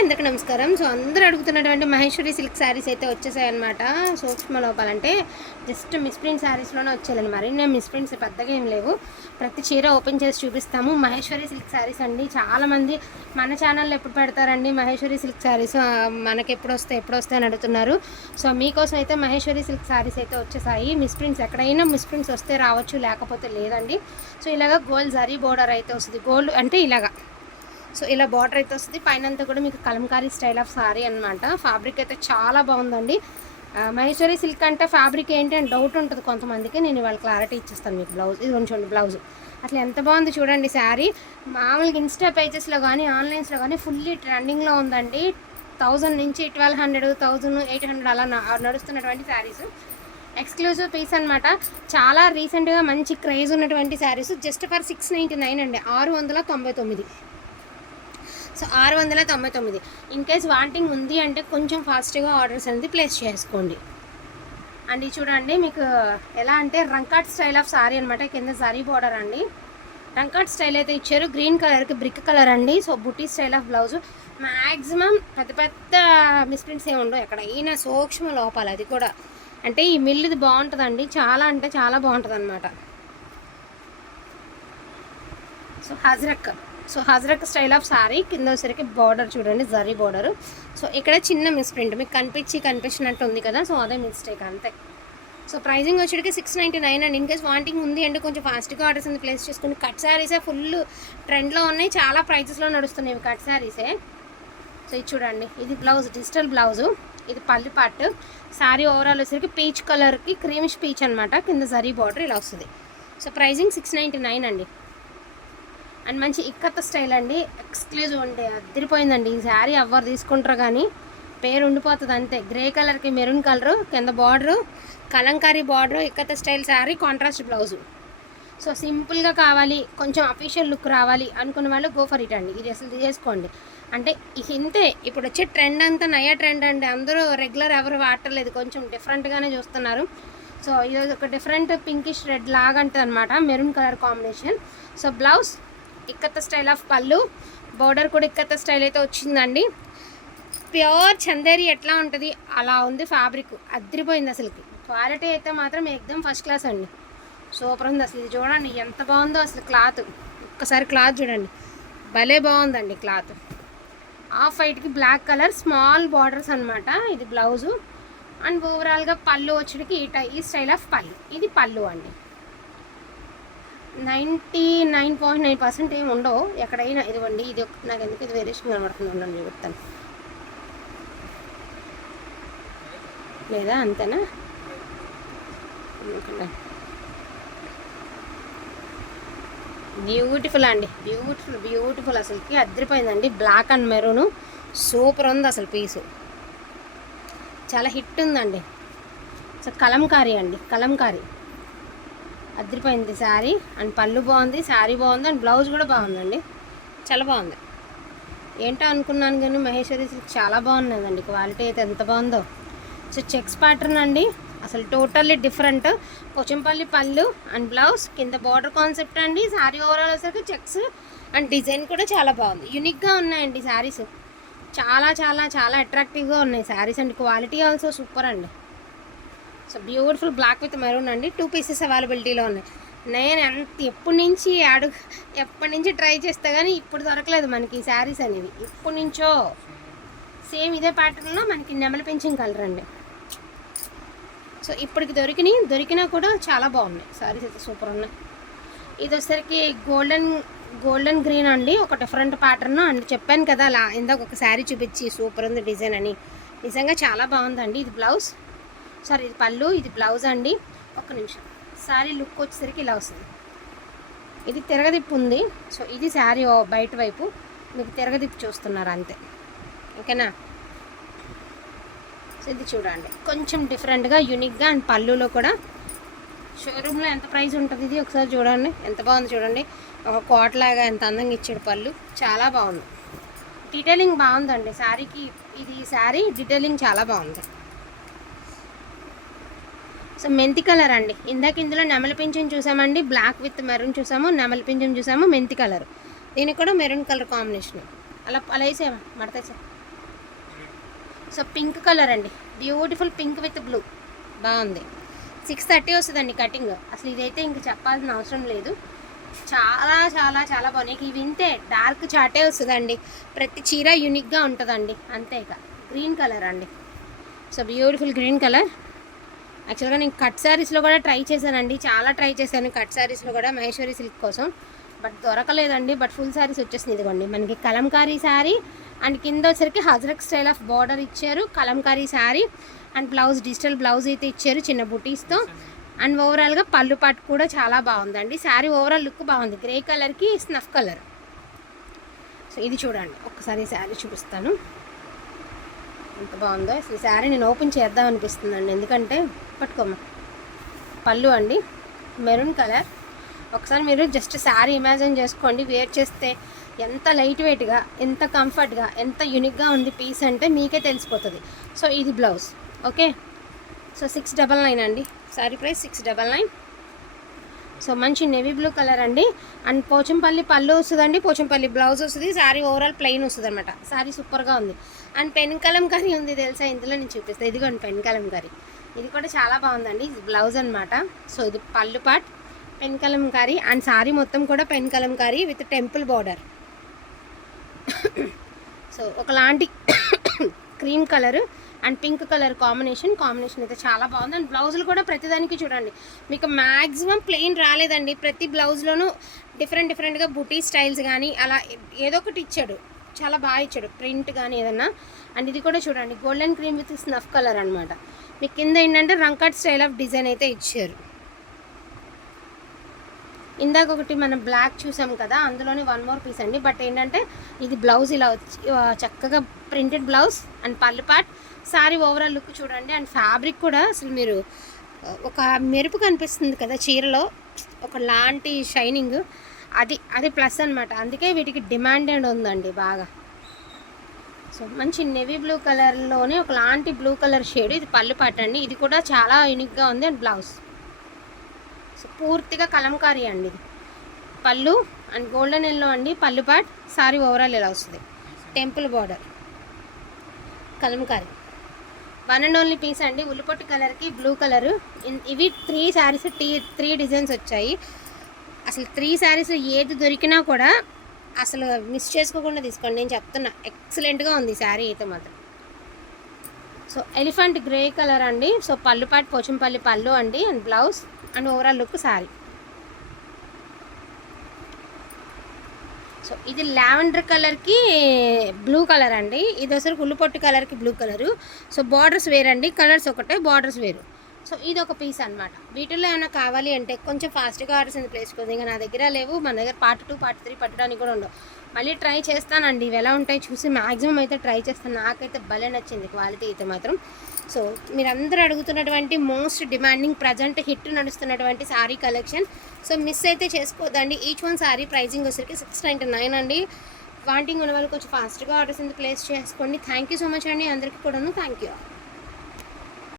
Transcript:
అందరికీ నమస్కారం. సో అందరూ అడుగుతున్నటువంటి మహేశ్వరి సిల్క్ శారీస్ అయితే వచ్చేసాయన్నమాట. సూక్ష్మ లోపాలంటే జస్ట్ మిస్ప్రింట్ శారీస్లోనే వచ్చేయాలండి. మరి నేను మిస్ప్రింట్స్ పెద్దగా ఏం లేవు. ప్రతి చీర ఓపెన్ చేసి చూపిస్తాము. మహేశ్వరి సిల్క్ శారీస్ అండి. చాలామంది మన ఛానల్లో ఎప్పుడు పెడతారండి మహేశ్వరి సిల్క్ శారీస్, మనకి ఎప్పుడు వస్తాయి అని అడుగుతున్నారు. సో మీకోసం అయితే మహేశ్వరి సిల్క్ శారీస్ అయితే వచ్చేసాయి. మిస్ప్రింట్స్ ఎక్కడైనా మిస్ప్రింట్స్ వస్తే రావచ్చు, లేకపోతే లేదండి. సో ఇలాగ గోల్డ్ జరీ బోర్డర్ అయితే వస్తుంది. గోల్డ్ అంటే ఇలాగా, సో ఇలా బార్డర్ అయితే వస్తుంది. పైన అంతా కూడా మీకు కలంకారీ స్టైల్ ఆఫ్ సారీ అనమాట. ఫ్యాబ్రిక్ అయితే చాలా బాగుందండి. మహేశ్వరి సిల్క్ అంటే ఫ్యాబ్రిక్ ఏంటి అని డౌట్ ఉంటుంది కొంతమందికి. నేను ఇవాళ క్లారిటీ ఇచ్చేస్తాను మీకు. బ్లౌజ్ ఇది కొంచెం బ్లౌజ్ అట్లా ఎంత బాగుంది చూడండి. శారీ మామూలుగా ఇన్స్టా పేజెస్లో కానీ ఆన్లైన్స్లో కానీ ఫుల్లీ ట్రెండింగ్లో ఉందండి. 1000 నుంచి 1200, 1800 అలా నడుస్తున్నటువంటి శారీస్. ఎక్స్క్లూజివ్ పీస్ అనమాట. చాలా రీసెంట్గా మంచి క్రేజ్ ఉన్నటువంటి శారీస్. జస్ట్ ఫర్ 699 అండి, 699. సో 699. ఇన్ కేస్ వాంటింగ్ ఉంది అంటే కొంచెం ఫాస్ట్గా ఆర్డర్స్ అనేది ప్లేస్ చేసుకోండి. అండ్ ఇది చూడండి, మీకు ఎలా అంటే రంకాట్ స్టైల్ ఆఫ్ సారీ అనమాట. కింద సారీ బార్డర్ అండి. రంకాట్ స్టైల్ అయితే ఇచ్చారు. గ్రీన్ కలర్కి బ్రిక్ కలర్ అండి. So buti style of blouse. Maximum పెద్ద మిస్ప్రింట్స్ ఏమి ఉండవు ఎక్కడైనా. సూక్ష్మ లోపాలు, అది కూడా అంటే ఈ మిల్లుది బాగుంటుందండి. చాలా అంటే చాలా బాగుంటుంది అనమాట. So Ajrakh style of sorry. కింద వచ్చరికి బార్డర్ చూడండి, జరీ బార్డర్. సో ఇక్కడ చిన్న మిస్ప్రింట్ మీకు కనిపించినట్టు ఉంది కదా, సో అదే మిస్టేక్ అంతే. సో ప్రైజింగ్ వచ్చేటికి 699 అండి. ఇన్ కేస్ వాంటింగ్ ఉంది అంటే కొంచెం ఫాస్ట్గా ఆర్డర్స్ ఉంది ప్లేస్ చేసుకుని. కట్ శారీసే ఫుల్ ట్రెండ్లో ఉన్నాయి, చాలా ప్రైజెస్లో నడుస్తున్నాయి ఇవి కట్ శారీసే. సో ఇది చూడండి, ఇది బ్లౌజ్, డిజిటల్ బ్లౌజు. ఇది పల్లి పార్ట్. శారీ ఓవరాల్ వచ్చేసరికి పీచ్ కలర్కి క్రీమిష్ పీచ్ అనమాట. కింద జరీ బార్డర్ ఇలా వస్తుంది. సో ప్రైజింగ్ 699 అండి. అండ్ మంచి ఇక్కత్త స్టైల్ అండి. ఎక్స్క్లూజివ్ అంటే అదిరిపోయిందండి. ఈ శారీ ఎవరు తీసుకుంటారు కానీ పేరు ఉండిపోతుంది అంతే. గ్రే కలర్కి మెరూన్ కలరు, కింద border kalamkari border, ikat style sari, contrast blouse. So సింపుల్గా కావాలి, కొంచెం అఫీషియల్ లుక్ రావాలి అనుకున్న వాళ్ళు గో ఫర్ ఇట్ అండి. ఇది అసలు తీసేసుకోండి. అంటే ఇంతే. ఇప్పుడు వచ్చే ట్రెండ్ అంతా నయా ట్రెండ్ అండి. అందరూ రెగ్యులర్ ఎవరు వాడలేదు, కొంచెం డిఫరెంట్గానే చూస్తున్నారు. సో ఇది ఒక డిఫరెంట్ పింకిష్ రెడ్ లాగా ఉంటుంది అనమాట, maroon colour combination. So blouse ఇక్కత్త style of పళ్ళు, బోర్డర్ కూడా ఇక్కత్త స్టైల్ అయితే వచ్చిందండి. ప్యూర్ చందేరి ఎట్లా ఉంటుంది అలా ఉంది ఫ్యాబ్రిక్. అదిరిపోయింది అసలు. క్వాలిటీ అయితే మాత్రం ఎక్దమ్ ఫస్ట్ క్లాస్ అండి. సూపర్ ఉంది అసలు. ఇది చూడండి ఎంత బాగుందో అసలు. క్లాత్ ఒక్కసారి క్లాత్ చూడండి, భలే బాగుందండి క్లాత్. ఆఫ్ వైట్కి బ్లాక్ కలర్ స్మాల్ బార్డర్స్ అనమాట. ఇది బ్లౌజు. అండ్ ఓవరాల్గా పళ్ళు వచ్చేటికి ఈ స్టైల్ ఆఫ్ పళ్ళు. ఇది పళ్ళు అండి. 99.9% ఏమి ఉండవు ఎక్కడైనా. ఇదివ్వండి, ఇది నాకు ఎందుకు ఇది వేరియేషన్ కనబడుతుంది, ఉండండి చూపుతాను. లేదా అంతేనా? బ్యూటిఫుల్ అండి, బ్యూటిఫుల్ అసలుకి అదిరిపోయిందండి. బ్లాక్ అండ్ మెరూను సూపర్ ఉంది అసలు. పీసు చాలా హిట్ ఉందండి. సో కలంకారీ అండి, కలంకారీ అదిరిపోయింది శారీ. అండ్ పళ్ళు బాగుంది, శారీ బాగుంది, అండ్ బ్లౌజ్ కూడా బాగుందండి. చాలా బాగుంది. ఏంటో అనుకున్నాను కానీ మహేశ్వరి సిల్క్ చాలా బాగున్నదండి. క్వాలిటీ అయితే ఎంత బాగుందో. సో చెక్స్ ప్యాటర్న్ అండి, అసలు టోటల్లీ డిఫరెంట్. పోచంపల్లి పళ్ళు అండ్ బ్లౌజ్, కింద బార్డర్ కాన్సెప్ట్ అండి. శారీ ఓవరాల్ వచ్చేసరికి చెక్స్ అండ్ డిజైన్ కూడా చాలా బాగుంది. యూనిక్గా ఉన్నాయండి శారీస్. చాలా చాలా చాలా అట్రాక్టివ్గా ఉన్నాయి saris and quality also super అండి. So beautiful black with maroon అండి. 2 పీసెస్ అవైలబిలిటీలో ఉన్నాయి. నేను ఎప్పటి నుంచి ట్రై చేస్తా కానీ ఇప్పుడు దొరకలేదు మనకి ఈ శారీస్ అనేవి. ఎప్పటి నుంచో సేమ్ ఇదే ప్యాటర్న్లో మనకి నెమలి పింఛింగ్ కలర్ అండి. సో ఇప్పటికి దొరికినా కూడా చాలా బాగున్నాయి శారీస్ అయితే, సూపర్ ఉన్నాయి. ఇది వచ్చేసరికి గోల్డెన్ గ్రీన్ అండి, ఒక డిఫరెంట్ ప్యాటర్న్ అండి. చెప్పాను కదా అలా ఇందాక ఒక శారీ చూపించి సూపర్ ఉంది డిజైన్ అని. నిజంగా చాలా బాగుందండి. ఇది బ్లౌజ్, సారీ ఇది పళ్ళు, ఇది బ్లౌజ్ అండి. ఒక్క నిమిషం. శారీ లుక్ వచ్చేసరికి ఇలా వస్తుంది. ఇది తిరగదిప్పు ఉంది. సో ఇది శారీ బయట వైపు మీకు తిరగదిప్పు చూస్తున్నారు అంతే, ఓకేనా? సో ఇది చూడండి కొంచెం డిఫరెంట్గా యూనిక్గా. అండ్ పళ్ళులో కూడా షోరూంలో ఎంత ప్రైస్ ఉంటుంది ఇది ఒకసారి చూడండి. ఎంత బాగుంది చూడండి. ఒక కోటలాగా ఎంత అందంగా ఇచ్చాడు పళ్ళు. చాలా బాగుంది. డీటెయిలింగ్ బాగుందండి శారీకి. ఇది శారీ డీటెయిలింగ్ చాలా బాగుంది. సో మెంతి కలర్ అండి. ఇందులో నెమలి పింఛన్ చూసామండి, బ్లాక్ విత్ మెరూన్ చూసాము, నెమలి పింఛన్ చూసాము, మెంతి కలర్. దీనికి కూడా మెరూన్ కలర్ కాంబినేషన్. అలా వేసేమా మడతేసా సో పింక్ కలర్ అండి, బ్యూటిఫుల్ పింక్ విత్ బ్లూ, బాగుంది. 630 వస్తుందండి కటింగ్. అసలు ఇదైతే ఇంక చెప్పాల్సిన అవసరం లేదు. చాలా చాలా చాలా బాగున్నాయి. ఇవి ఇంతే డార్క్ చాటే వస్తుందండి, ప్రతి చీర యూనిక్గా ఉంటుందండి. అంతే. ఇక గ్రీన్ కలర్ అండి, సో బ్యూటిఫుల్ గ్రీన్ కలర్. యాక్చువల్గా నేను కట్ శారీస్లో కూడా ట్రై చేశానండి, చాలా ట్రై చేశాను కట్ శారీస్లో కూడా మహేశ్వరి సిల్క్ కోసం, బట్ దొరకలేదండి. బట్ ఫుల్ శారీస్ వచ్చేసింది. ఇదిగోండి మనకి కలంకారీ శారీ అండ్ కింద వచ్చరికి హజరక్ స్టైల్ ఆఫ్ బార్డర్ ఇచ్చారు, Kalamkari sari and blouse digital blouse అయితే ఇచ్చారు చిన్న బుటీస్తో. అండ్ ఓవరాల్గా పళ్ళు పాటు కూడా చాలా బాగుందండి. శారీ ఓవరాల్ లుక్ బాగుంది, గ్రే కలర్కి స్నఫ్ కలర్. సో ఇది చూడండి, ఒక్కసారి శారీ చూపిస్తాను ఎంత బాగుందో. అసలు శారీ నేను ఓపెన్ చేద్దాం అనిపిస్తుందండి, ఎందుకంటే పట్టుకోమ్మా. పళ్ళు అండి మెరూన్ కలర్. ఒకసారి మీరు జస్ట్ శారీ ఇమాజిన్ చేసుకోండి, వేర్ చేస్తే ఎంత లైట్ వెయిట్గా, ఎంత కంఫర్ట్గా, ఎంత యూనిక్గా ఉంది పీస్ అంటే మీకే తెలిసిపోతుంది. సో ఇది బ్లౌజ్. ఓకే, సో 699 అండి శారీ ప్రైస్, 699. సో మంచి నేవీ బ్లూ కలర్ అండి. అండ్ పోచంపల్లి పళ్ళు వస్తుందండి, పోచంపల్లి బ్లౌజ్ వస్తుంది, శారీ ఓవరాల్ ప్లెయిన్ వస్తుంది అనమాట. శారీ సూపర్గా ఉంది. అండ్ పెన్ కలంకారీ ఉంది తెలుసా, ఇందులో నేను చూపిస్తాను. ఇదిగోండి పెన్ కలంకారీ, ఇది కూడా చాలా బాగుందండి. ఇది బ్లౌజ్ అనమాట. సో ఇది పళ్ళు part pen kalamkari and sari మొత్తం కూడా pen kalamkari with temple border. So ఒకలాంటి cream colour and pink colour combination అయితే చాలా బాగుంది. అండ్ బ్లౌజులు కూడా ప్రతిదానికి చూడండి మీకు మ్యాక్సిమం ప్లెయిన్ రాలేదండి, ప్రతి బ్లౌజ్లోనూ డిఫరెంట్గా బుటీ స్టైల్స్ కానీ అలా ఏదో ఒకటి ఇచ్చాడు, చాలా బాగా ఇచ్చాడు, ప్రింట్ కానీ ఏదన్నా. అండ్ ఇది కూడా చూడండి golden cream with snuff colour అనమాట. మీకు కింద ఏంటంటే రంకట్ స్టైల్ ఆఫ్ డిజైన్ అయితే ఇచ్చారు. ఇందాక ఒకటి మనం బ్లాక్ చూసాం కదా, అందులోనే వన్ మోర్ పీస్ అండి. బట్ ఏంటంటే ఇది బ్లౌజ్ ఇలా వచ్చి చక్కగా ప్రింటెడ్ బ్లౌజ్ అండ్ పళ్ళు పార్ట్. సారీ ఓవరాల్ లుక్ చూడండి. అండ్ ఫ్యాబ్రిక్ కూడా అసలు మీరు ఒక మెరుపు కనిపిస్తుంది కదా చీరలో, ఒకలాంటి షైనింగ్, అది ప్లస్ అనమాట. అందుకే వీటికి డిమాండ్ ఉందండి బాగా. సో మంచి నెవీ బ్లూ కలర్లోనే ఒకలాంటి బ్లూ కలర్ షేడ్. ఇది పళ్ళు పార్ట్ అండి, ఇది కూడా చాలా యూనిక్గా ఉంది. అండ్ బ్లౌజ్ సో పూర్తిగా కలంకారీ అండి. ఇది పళ్ళు అండ్ గోల్డెన్ ఎల్లో అండి పళ్ళు పార్ట్. సారీ ఓవరాల్ ఇలా వస్తుంది, temple border, Kalamkari. One and only piece అండి, ఉల్లిపొట్టు కలర్కి బ్లూ కలరు. ఇవి 3 శారీస్ 3 డిజైన్స్ వచ్చాయి. అసలు 3 శారీస్ ఏది దొరికినా కూడా అసలు మిస్ చేసుకోకుండా తీసుకోండి, నేను చెప్తున్నా. ఎక్సలెంట్గా ఉంది శారీ అయితే మాత్రం. సో ఎలిఫెంట్ గ్రే కలర్ అండి. సో పళ్ళు పాటు పోచంపల్లి పళ్ళు అండి and blouse and overall look sari. So ఇది లావెండర్ కలర్కి బ్లూ కలర్ అండి. ఇది అసలు ఉల్లిపొట్టు కలర్కి బ్లూ కలరు. సో బార్డర్స్ వేరండి, కలర్స్ ఒకటే, బార్డర్స్ వేరు. సో ఇది ఒక పీస్ అనమాట. వీటిల్లో ఏమైనా కావాలి అంటే కొంచెం ఫాస్ట్గా ఆర్డర్స్ in ప్లేస్ కొద్ది. ఇంకా నా దగ్గర లేవు, మన దగ్గర పార్ట్ 2 పార్ట్ 3 పట్టడానికి కూడా ఉండవు. మళ్ళీ ట్రై చేస్తానండి, ఇవి ఎలా ఉంటాయి చూసి మ్యాక్సిమం అయితే ట్రై చేస్తాను. నాకైతే భలే నచ్చింది క్వాలిటీ అయితే మాత్రం. సో మీరందరూ అడుగుతున్నటువంటి మోస్ట్ డిమాండింగ్ ప్రజెంట్ హిట్ నడుస్తున్నటువంటి శారీ కలెక్షన్. సో మిస్ అయితే చేసుకోవద్దండి. ఈచ్ వన్ శారీ ప్రైజింగ్ వచ్చేసరికి 699 అండి. వాంటింగ్ ఉన్న వాళ్ళు కొంచెం ఫాస్ట్గా ఆర్డర్స్ in ప్లేస్ చేసుకోండి. థ్యాంక్ యూ సో మచ్ అండి అందరికీ కూడాను. Thank you.